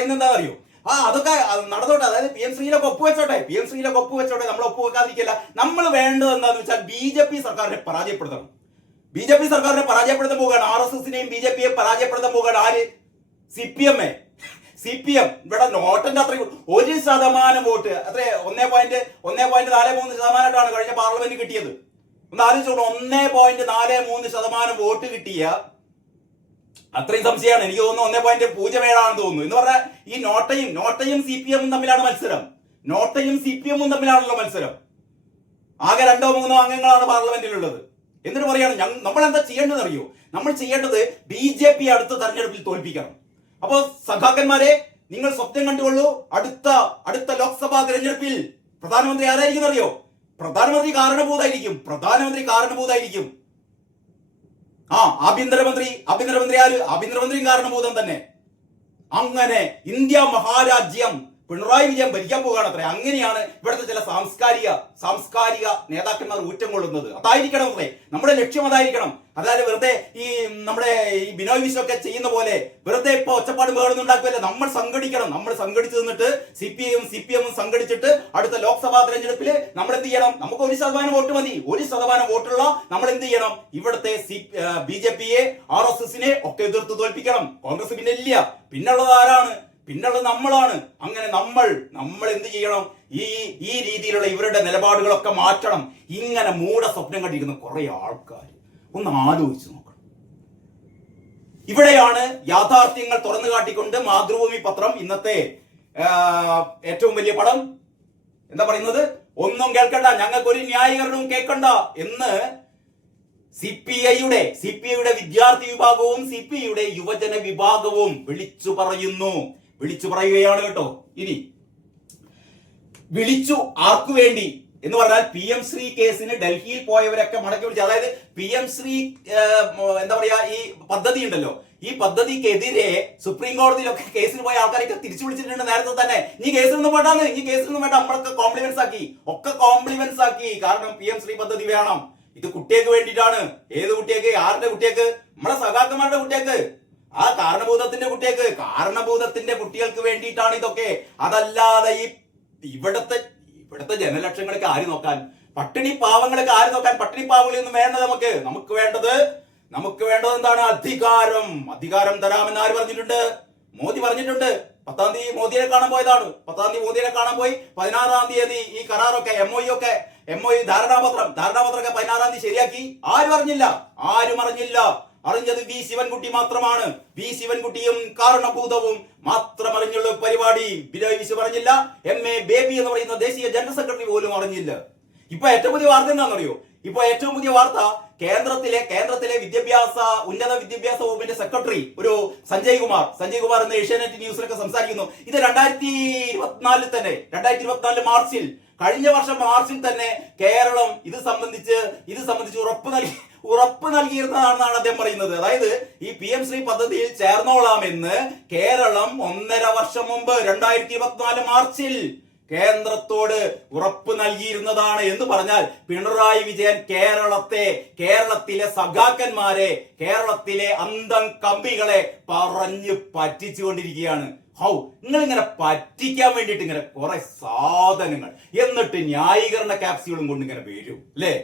പറയുന്നത് എന്താ അറിയോ? അതൊക്കെ നടന്നോട്ടെ, അതായത് PM ശ്രീയിലൊക്കെ ഒപ്പുവെച്ചോട്ടെ, നമ്മൾ ഒപ്പുവെക്കാതിരിക്കില്ല. നമ്മൾ വേണ്ടത് എന്താണെന്ന് വെച്ചാൽ BJP സർക്കാരിനെ പരാജയപ്പെടുത്തണം. BJP സർക്കാരിനെ പരാജയപ്പെടുത്താൻ പോവുകയാണ്. RSSനെയും BJPയെ പരാജയപ്പെടുത്താൻ പോവുകയാണ്. ആര്? CPM. ഇവിടെ നോട്ടിന്റെ അത്രയും 1% വോട്ട്, അത്ര 1.43% കഴിഞ്ഞ പാർലമെന്റ് കിട്ടിയത്. ഒന്ന് ആലോചിച്ചോളൂ, 1.43% വോട്ട് കിട്ടിയ അത്രയും സംശയമാണ്. എനിക്ക് തോന്നുന്നു 1.07 തോന്നുന്നു. എന്ന് പറഞ്ഞാൽ ഈ നോട്ടയും CPM തമ്മിലാണ് മത്സരം. നോട്ടയും CPM തമ്മിലാണല്ലോ മത്സരം. ആകെ 2-3 അംഗങ്ങളാണ് പാർലമെന്റിലുള്ളത്. എന്നിട്ട് പറയാണ് നമ്മൾ എന്താ ചെയ്യേണ്ടത് അറിയോ? നമ്മൾ ചെയ്യേണ്ടത് BJP അടുത്ത തെരഞ്ഞെടുപ്പിൽ തോൽപ്പിക്കണം. അപ്പോ സഖാക്കന്മാരെ, നിങ്ങൾ സ്വപ്നം കണ്ടുകൊള്ളൂ. അടുത്ത ലോക്സഭാ തെരഞ്ഞെടുപ്പിൽ പ്രധാനമന്ത്രി ആരായിരിക്കും അറിയോ? പ്രധാനമന്ത്രി കാരണഭൂതായിരിക്കും. ആഭ്യന്തരമന്ത്രി ആര്? ആഭ്യന്തരമന്ത്രിയും കാരണഭൂതം തന്നെ. അങ്ങനെ ഇന്ത്യ മഹാരാജ്യം പിണറായി വിജയൻ ഭരിക്കാൻ പോകുകയാണ് അത്രേ. അങ്ങനെയാണ് ഇവിടുത്തെ ചില സാംസ്കാരിക നേതാക്കന്മാർ ഊറ്റം കൊള്ളുന്നത്. അതായിരിക്കണം അത്രേ നമ്മുടെ ലക്ഷ്യം, അതായിരിക്കണം. അതായത് വെറുതെ ഈ നമ്മുടെ ഈ ബിനോയ് വിശ്വമൊക്കെ ചെയ്യുന്ന പോലെ വെറുതെ ഇപ്പൊ ഒച്ചപ്പാടും ബഹളമൊന്നും ഉണ്ടാക്കുകയല്ല. നമ്മൾ സംഘടിച്ച് നിന്നിട്ട് CPM സംഘടിച്ചിട്ട് അടുത്ത ലോക്സഭാ തെരഞ്ഞെടുപ്പിൽ നമ്മൾ എന്ത് ചെയ്യണം? നമുക്ക് 1% വോട്ട് മതി. 1% വോട്ടുള്ള നമ്മൾ എന്ത് ചെയ്യണം? ഇവിടുത്തെ BJPയെ, RSSനെ ഒക്കെ എതിർത്ത് തോൽപ്പിക്കണം. കോൺഗ്രസ് പിന്നെ ഇല്ല. പിന്നുള്ളത് ആരാണ്? പിന്നുള്ളത് നമ്മളാണ്. അങ്ങനെ നമ്മൾ എന്ത് ചെയ്യണം? ഈ രീതിയിലുള്ള ഇവരുടെ നിലപാടുകളൊക്കെ മാറ്റണം. ഇങ്ങനെ മൂഢ സ്വപ്നം കണ്ടിരിക്കുന്ന കുറെ ആൾക്കാർ ഒന്ന് ആലോചിച്ച് നോക്കണം. ഇവിടെയാണ് യാഥാർത്ഥ്യങ്ങൾ തുറന്നു കാട്ടിക്കൊണ്ട് മാതൃഭൂമി പത്രം ഇന്നത്തെ ഏറ്റവും വലിയ പടം എന്താ പറയുന്നത്? ഒന്നും കേൾക്കണ്ട, ഞങ്ങൾക്കൊരു ന്യായീകരണവും കേൾക്കണ്ട എന്ന് CPIയുടെ വിദ്യാർത്ഥി വിഭാഗവും CPIയുടെ യുവജന വിഭാഗവും വിളിച്ചു പറയുകയാണ് കേട്ടോ. ഇനി വിളിച്ചു ആർക്കു വേണ്ടി എന്ന് പറഞ്ഞാൽ PM ശ്രീ കേസിന് ഡൽഹിയിൽ പോയവരൊക്കെ മടക്കി വിളിച്ചു. അതായത് PM ശ്രീ എന്താ പറയാ, ഈ പദ്ധതി ഉണ്ടല്ലോ, ഈ പദ്ധതിക്കെതിരെ സുപ്രീം കോടതിയിലൊക്കെ കേസിന് പോയ ആൾക്കാരൊക്കെ തിരിച്ചു വിളിച്ചിട്ടുണ്ട് നേരത്തെ തന്നെ. ഇനി കേസിനൊന്നും വേണ്ട, നമ്മളൊക്കെ കോംപ്ലിമെന്റ്സ് ആക്കി. കാരണം PM ശ്രീ പദ്ധതി വേണം. ഇത് കുട്ടികൾക്ക് വേണ്ടിയിട്ടാണ്. ഏത് കുട്ടിയേക്ക്? ആരുടെ കുട്ടിയേക്ക്? നമ്മുടെ സഖാക്കന്മാരുടെ കുട്ടിയേക്ക്, ആ കാരണഭൂതത്തിന്റെ കുട്ടികൾക്ക് വേണ്ടിയിട്ടാണ് ഇതൊക്കെ. അതല്ലാതെ ഇവിടുത്തെ ജനലക്ഷങ്ങളൊക്കെ ആര് നോക്കാൻ? പട്ടിണി പാവങ്ങളൊക്കെ ആര് നോക്കാൻ? പട്ടിണി പാവങ്ങളൊന്നും വേണ്ട. നമുക്ക് വേണ്ടത് എന്താണ്? അധികാരം തരാമെന്ന് ആര് പറഞ്ഞിട്ടുണ്ട്? മോദി പറഞ്ഞിട്ടുണ്ട്. 10-ാം തീയതി മോദിയെ കാണാൻ പോയതാണ്. 10-ാം തീയതി മോദിയെ കാണാൻ പോയി. 16-ാം തീയതി ഈ കരാറൊക്കെ MOU ധാരണാപത്രമൊക്കെ 16-ാം തീയതി ശരിയാക്കി. ആരും അറിഞ്ഞില്ല. അറിഞ്ഞത് V ശിവൻകുട്ടി മാത്രമാണ്. V ശിവൻകുട്ടിയും കാരണഭൂതവും മാത്രം അറിഞ്ഞുള്ള പരിപാടി ബിനോയ് വിശ്വം അറിഞ്ഞില്ല. MA ബേബി എന്ന് പറയുന്ന ദേശീയ ജനറൽ സെക്രട്ടറി പോലും അറിഞ്ഞില്ല. ഇപ്പൊ ഏറ്റവും പുതിയ വാർത്ത എന്താണെന്നറിയോ? കേന്ദ്രത്തിലെ ഉന്നത വിദ്യാഭ്യാസ വകുപ്പിന്റെ സെക്രട്ടറി ഒരു സഞ്ജയ് കുമാർ എന്ന് ഏഷ്യാനെറ്റ് ന്യൂസിലൊക്കെ സംസാരിക്കുന്നു. ഇത് 2024 മാർച്ചിൽ, കഴിഞ്ഞ വർഷം മാർച്ചിൽ തന്നെ കേരളം ഇത് സംബന്ധിച്ച് ഉറപ്പ് നൽകിയിരുന്നതാണെന്നാണ് അദ്ദേഹം പറയുന്നത്. അതായത് ഈ PM ശ്രീ പദ്ധതിയിൽ ചേർന്നോളാമെന്ന് കേരളം 1.5 വർഷം മുമ്പ് 2024 മാർച്ചിൽ കേന്ദ്രത്തോട് ഉറപ്പ് നൽകിയിരുന്നതാണ്. എന്ന് പറഞ്ഞാൽ പിണറായി വിജയൻ കേരളത്തിലെ സഖാക്കന്മാരെ, കേരളത്തിലെ അന്തം കമ്പികളെ പറഞ്ഞു പറ്റിച്ചുകൊണ്ടിരിക്കുകയാണ്. നിങ്ങൾ ഇങ്ങനെ പറ്റിക്കാൻ വേണ്ടിയിട്ട് ഇങ്ങനെ കുറെ സാധനങ്ങൾ, എന്നിട്ട് ന്യായീകരണ ക്യാപ്സ്യൂളും കൊണ്ട് ഇങ്ങനെ വരും അല്ലേ?